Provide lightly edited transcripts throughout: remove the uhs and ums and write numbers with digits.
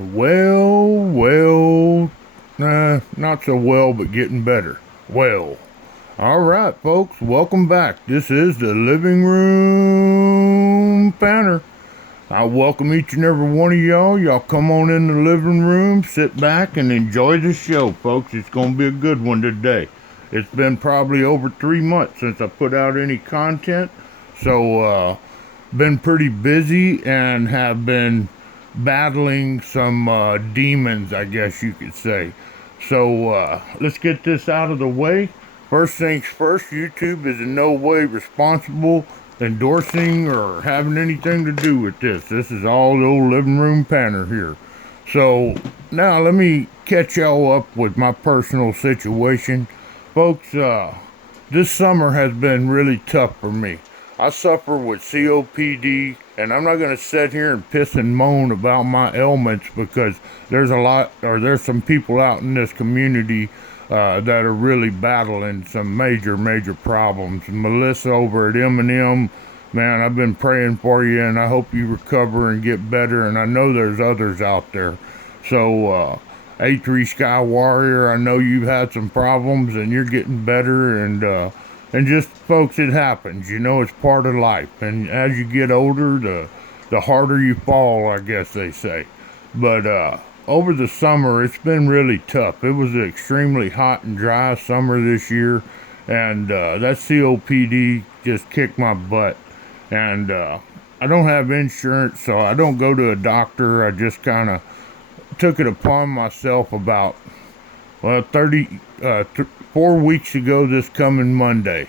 Not so well, but getting better. Well, all right, folks, welcome back. This is the Living Room Banner. I welcome each and every one of y'all. Y'all come on in the living room, sit back, and enjoy the show, folks. It's going to be a good one today. It's been probably over 3 months since I put out any content, so been pretty busy and have been battling some demons, I guess you could say. So let's get this out of the way. First things first, YouTube is in no way responsible, endorsing, or having anything to do with this. This is all the old living room panner here. So now let me catch y'all up with my personal situation. Folks, this summer has been really tough for me. I suffer with COPD, and I'm not going to sit here and piss and moan about my ailments because there's some people out in this community that are really battling some major problems. Melissa over at M&M, man, I've been praying for you, and I hope you recover and get better, and I know there's others out there. So, A3 Sky Warrior, I know you've had some problems, and you're getting better, and just, folks, it happens. You know, it's part of life. And as you get older, the harder you fall, I guess they say. But over the summer, it's been really tough. It was an extremely hot and dry summer this year. And that COPD just kicked my butt. And I don't have insurance, so I don't go to a doctor. I just kind of took it upon myself about, well, 4 weeks ago this coming Monday.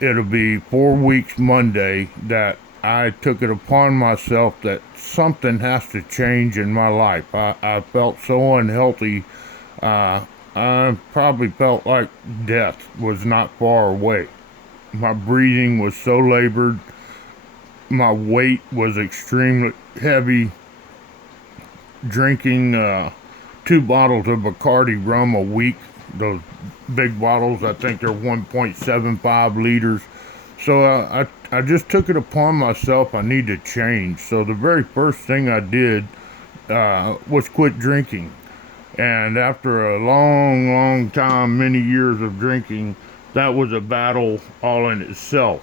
It'll be 4 weeks Monday that I took it upon myself that something has to change in my life. I felt so unhealthy. I probably felt like death was not far away. My breathing was so labored. My weight was extremely heavy. Drinking 2 bottles of Bacardi rum a week. Those big bottles, I think they're 1.75 liters. So I just took it upon myself. I need to change. So the very first thing I did was quit drinking. And after a long time, many years of drinking, that was a battle all in itself.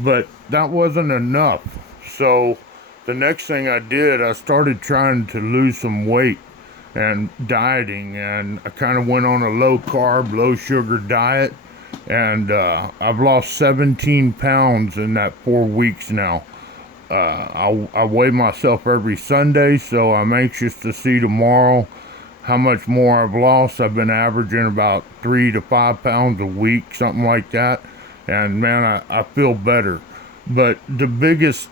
But that wasn't enough. So the next thing I did, I started trying to lose some weight and dieting, and I kind of went on a low carb, low sugar diet, and I've lost 17 pounds in that 4 weeks now. I weigh myself every Sunday, so I'm anxious to see tomorrow how much more I've lost. I've been averaging about 3 to 5 pounds a week, something like that, and man, I feel better. But the biggest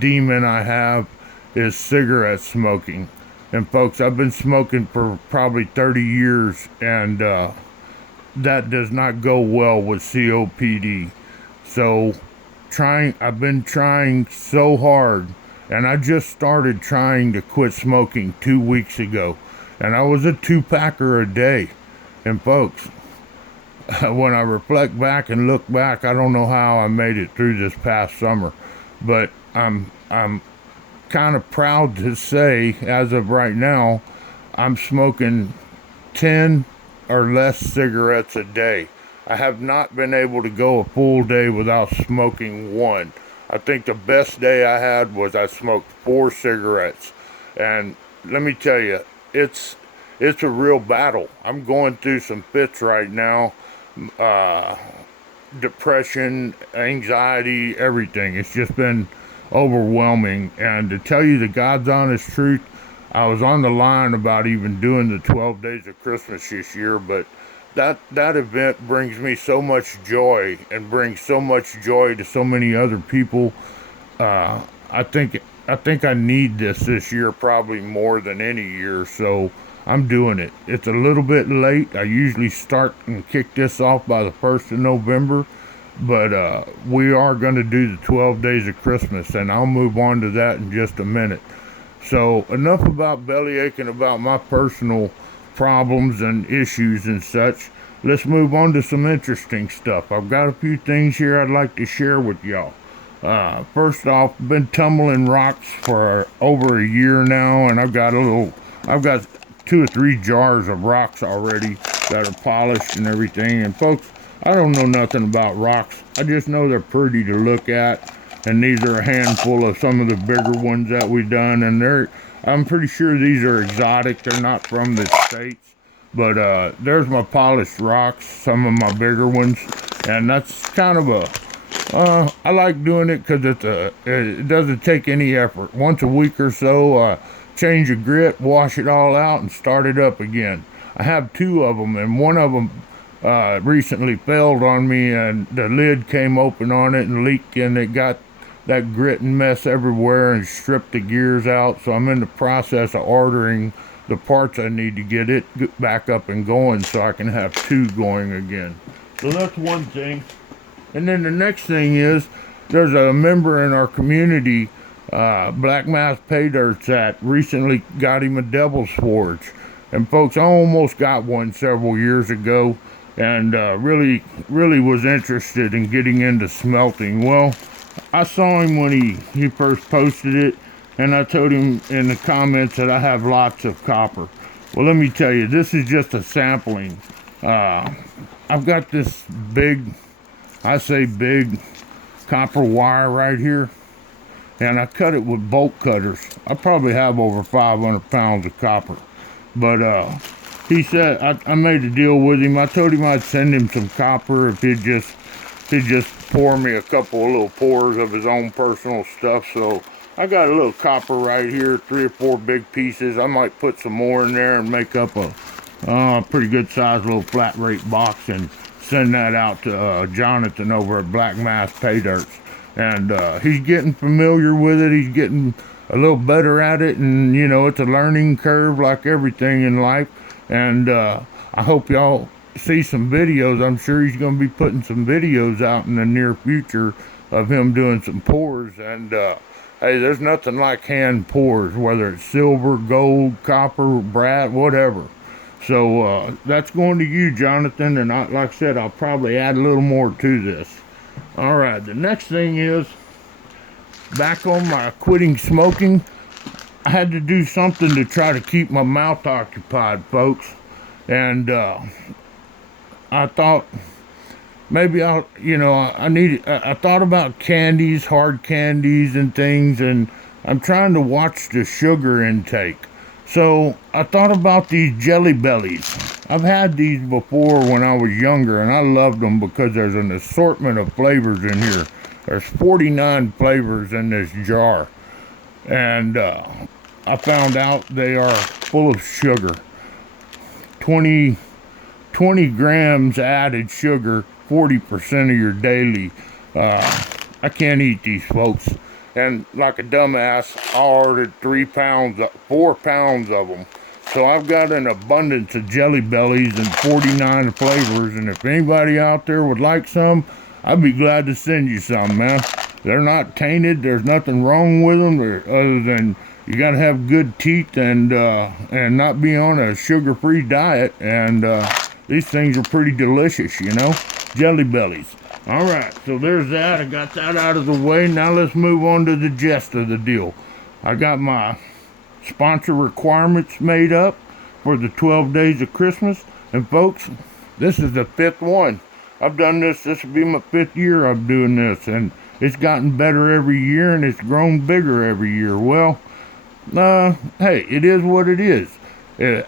demon I have is cigarette smoking. And folks, I've been smoking for probably 30 years, and that does not go well with COPD. So I've been trying so hard, and I just started trying to quit smoking 2 weeks ago. And I was a 2-packer a day. And folks, when I reflect back and look back, I don't know how I made it through this past summer. But I'm kind of proud to say, as of right now, I'm smoking 10 or less cigarettes a day. I have not been able to go a full day without smoking one. I think the best day I had was I smoked 4 cigarettes. And let me tell you, it's a real battle. I'm going through some fits right now. Depression, anxiety, everything. It's just been overwhelming. And to tell you the God's honest truth, I was on the line about even doing the 12 days of Christmas this year, but that event brings me so much joy and brings so much joy to so many other people. I think I need this year probably more than any year, so I'm doing it. It's a little bit late. I usually start and kick this off by the 1st of November, but we are going to do the 12 days of Christmas, and I'll move on to that in just a minute. So enough about bellyaching, about my personal problems and issues and such. Let's move on to some interesting stuff. I've got a few things here I'd like to share with y'all. First off, been tumbling rocks for over a year now, and I've got 2 or 3 jars of rocks already that are polished and everything. And folks, I don't know nothing about rocks. I just know they're pretty to look at, and these are a handful of some of the bigger ones that we've done, and I'm pretty sure these are exotic. They're not from the States. But there's my polished rocks, some of my bigger ones, and that's kind of I like doing it because it doesn't take any effort. Once a week or so, change the grit, wash it all out, and start it up again. I have 2 of them, and one of them recently failed on me, and the lid came open on it and leaked, and it got that grit and mess everywhere and stripped the gears out. So I'm in the process of ordering the parts I need to get it back up and going so I can have 2 going again. So that's one thing. And then the next thing is, there's a member in our community, Black Mass Pay Dirt, that recently got him a Devil's Forge. And folks, I almost got one several years ago, and really was interested in getting into smelting. Well, I saw him when he first posted it, and I told him in the comments that I have lots of copper. Well, let me tell you, this is just a sampling. I've got this big copper wire right here, and I cut it with bolt cutters. I probably have over 500 pounds of copper. But he said, I made a deal with him. I told him I'd send him some copper if he'd just pour me a couple of little pours of his own personal stuff. So I got a little copper right here, 3 or 4 big pieces. I might put some more in there and make up a pretty good sized little flat rate box and send that out to Jonathan over at Black Mass Pay Dirt. And he's getting familiar with it. He's getting a little better at it, and you know, it's a learning curve like everything in life. And I hope y'all see some videos. I'm sure he's going to be putting some videos out in the near future of him doing some pours. And hey, there's nothing like hand pours, whether it's silver, gold, copper, brass, whatever. So that's going to you, Jonathan, and like I said, I'll probably add a little more to this. All right, the next thing is, back on my quitting smoking, I had to do something to try to keep my mouth occupied, folks. And I thought maybe I thought about candies, hard candies and things, and I'm trying to watch the sugar intake. So I thought about these Jelly Bellies. I've had these before when I was younger, and I loved them because there's an assortment of flavors in here. There's 49 flavors in this jar. And I found out they are full of sugar. 20 grams added sugar, 40% of your daily. I can't eat these, folks. And like a dumbass, I ordered 4 pounds of them. So I've got an abundance of Jelly Bellies and 49 flavors. And if anybody out there would like some, I'd be glad to send you some, man. They're not tainted. There's nothing wrong with them, other than you got to have good teeth and not be on a sugar-free diet. And these things are pretty delicious, you know. Jelly Bellies. All right, so there's that. I got that out of the way. Now let's move on to the gist of the deal. I got my sponsor requirements made up for the 12 days of Christmas. And folks, this is the 5th one. I've done this. This will be my 5th year of doing this. And it's gotten better every year, and it's grown bigger every year. Well, hey, it is what it is.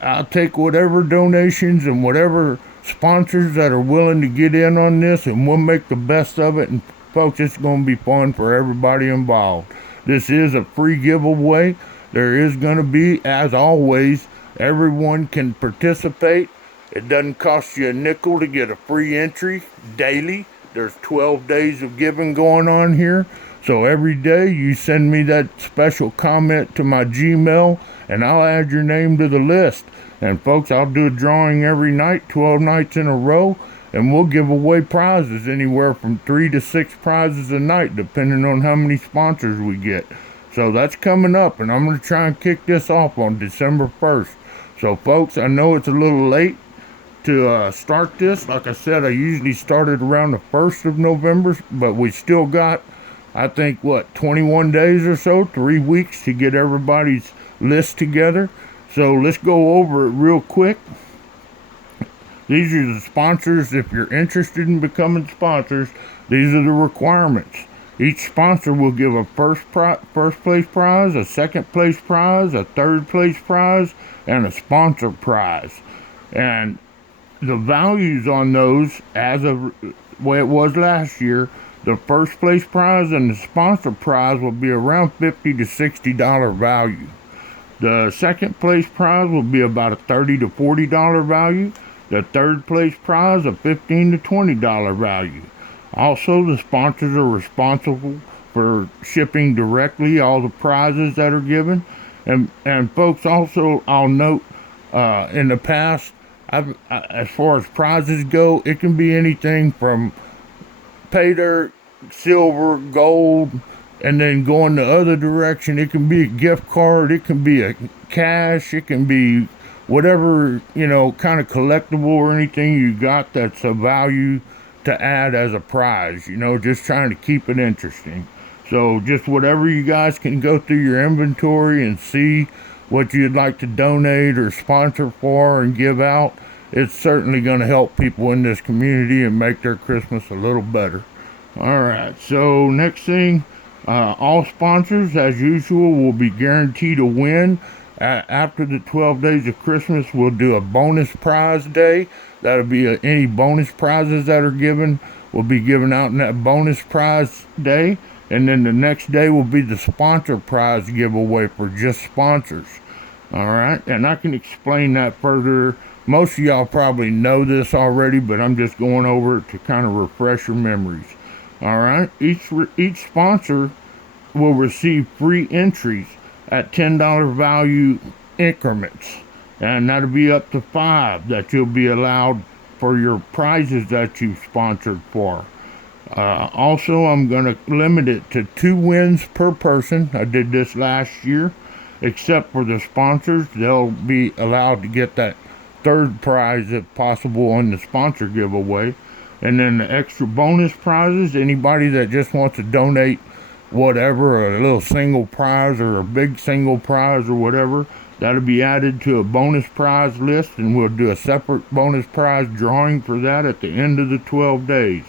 I'll take whatever donations and whatever sponsors that are willing to get in on this, and we'll make the best of it. And folks, it's going to be fun for everybody involved. This is a free giveaway. There is going to be, as always, everyone can participate. It doesn't cost you a nickel to get a free entry daily. There's 12 days of giving going on here. So every day you send me that special comment to my Gmail, and I'll add your name to the list. And folks, I'll do a drawing every night, 12 nights in a row, and we'll give away prizes, anywhere from 3 to 6 prizes a night, depending on how many sponsors we get. So that's coming up, and I'm going to try and kick this off on December 1st. So folks, I know it's a little late to start this. Like I said, I usually started around the 1st of November, but we still got I think, what, 21 days or so, 3 weeks to get everybody's list together. So let's go over it real quick. These are the sponsors. If you're interested in becoming sponsors, these are the requirements. Each sponsor will give a first place prize, a second place prize, a third place prize, and a sponsor prize. And the values on those, as of the way it was last year, the first place prize and the sponsor prize will be around $50 to $60 value. The second place prize will be about a $30 to $40 value. The third place prize a $15 to $20 value. Also, the sponsors are responsible for shipping directly all the prizes that are given. And folks, also, I'll note, in the past, as far as prizes go, it can be anything from pay dirt, silver, gold, and then going the other direction. It can be a gift card, it can be a cash, it can be whatever, kind of collectible or anything you got that's a value to add as a prize, just trying to keep it interesting. So just whatever you guys can go through your inventory and see what you'd like to donate or sponsor for and give out. It's certainly going to help people in this community and make their Christmas a little better. All right, so next thing, all sponsors, as usual, will be guaranteed a win. After the 12 days of Christmas, we'll do a bonus prize day. That'll be any bonus prizes that are given will be given out in that bonus prize day. And then the next day will be the sponsor prize giveaway for just sponsors. All right, and I can explain that further. Most of y'all probably know this already, but I'm just going over it to kind of refresh your memories. All right, each sponsor will receive free entries at $10 value increments, and that'll be up to 5 that you'll be allowed for your prizes that you've sponsored for. Also, I'm going to limit it to 2 wins per person. I did this last year. Except for the sponsors, they'll be allowed to get that third prize if possible on the sponsor giveaway. And then the extra bonus prizes, anybody that just wants to donate whatever, a little single prize or a big single prize or whatever, that'll be added to a bonus prize list, and we'll do a separate bonus prize drawing for that at the end of the 12 days.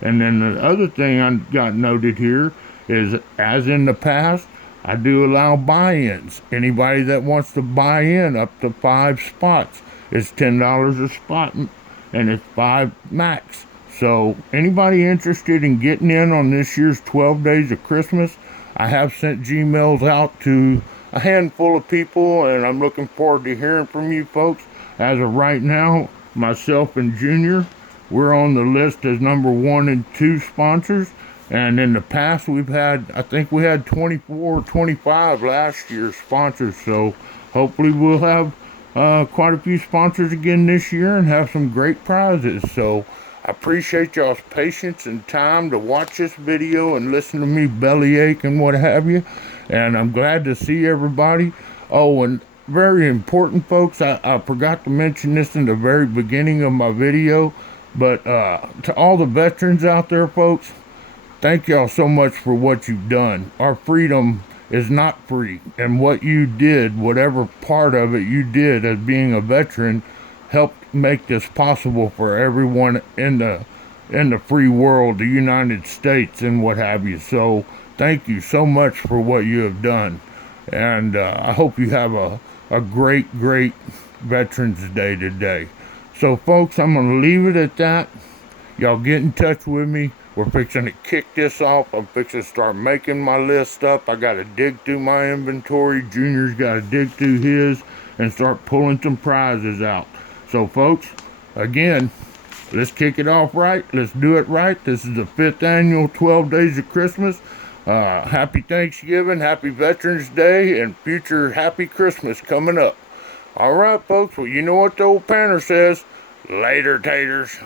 And then the other thing I got noted here is, as in the past, I do allow buy-ins. Anybody that wants to buy in up to 5 spots, it's $10 a spot, and it's 5 max. So anybody interested in getting in on this year's 12 days of Christmas, I have sent Gmails out to a handful of people, and I'm looking forward to hearing from you folks. As of right now, myself and Junior, we're on the list as number 1 and 2 sponsors. And in the past, I think we had 24 or 25 last year sponsors. So hopefully we'll have quite a few sponsors again this year and have some great prizes. So I appreciate y'all's patience and time to watch this video and listen to me bellyache and what have you. And I'm glad to see everybody. Oh, and very important, folks, I forgot to mention this in the very beginning of my video. But to all the veterans out there, folks, thank y'all so much for what you've done. Our freedom is not free, and what you did, whatever part of it you did as being a veteran, helped make this possible for everyone in the free world, the United States, and what have you. So thank you so much for what you have done, and I hope you have a great Veterans Day today. So folks, I'm going to leave it at that. Y'all get in touch with me. We're fixing to kick this off. I'm fixing to start making my list up. I got to dig through my inventory. Junior's got to dig through his and start pulling some prizes out. So, folks, again, let's kick it off right. Let's do it right. This is the 5th annual 12 Days of Christmas. Happy Thanksgiving, Happy Veterans Day, and future Happy Christmas coming up. All right, folks. Well, you know what the old Panner says. Later, taters.